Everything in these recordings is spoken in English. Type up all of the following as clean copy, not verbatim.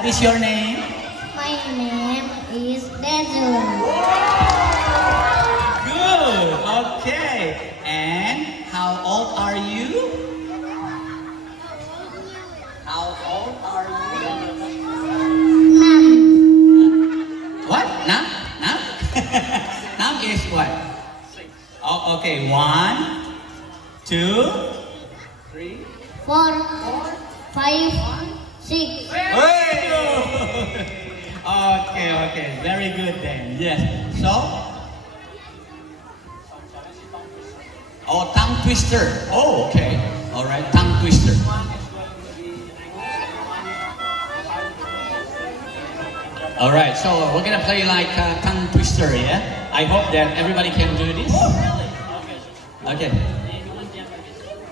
What is your name? My name is Dezul. Good. Okay. And how old are you? How old are you? Nam. What? Nam? Nam? Nam is what? Oh, okay. 1, 2, 3. 4, 5, 6. Okay. Very good then. Yes. So? Oh, tongue twister. Oh, okay. All right, tongue twister. All right, so we're gonna play like tongue twister, yeah? I hope that everybody can do this. Okay.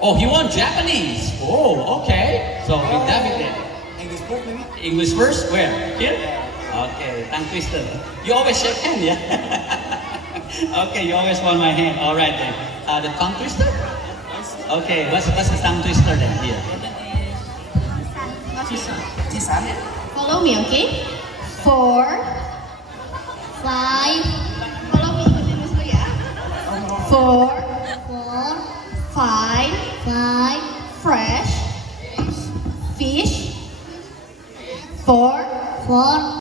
Oh, he won Japanese. Oh, okay. So with David then. English first, maybe? English first? Where? Here? Okay, tongue twister. You always shake hand, yeah? Okay, you always want my hand. All right then. The tongue twister? Okay, what's the tongue twister then? Here. Chisan? Follow me, okay? 4. 5, Follow me, ikutin mo sila ya. 4, 4, 5, 5, fresh, fish, 4, 4,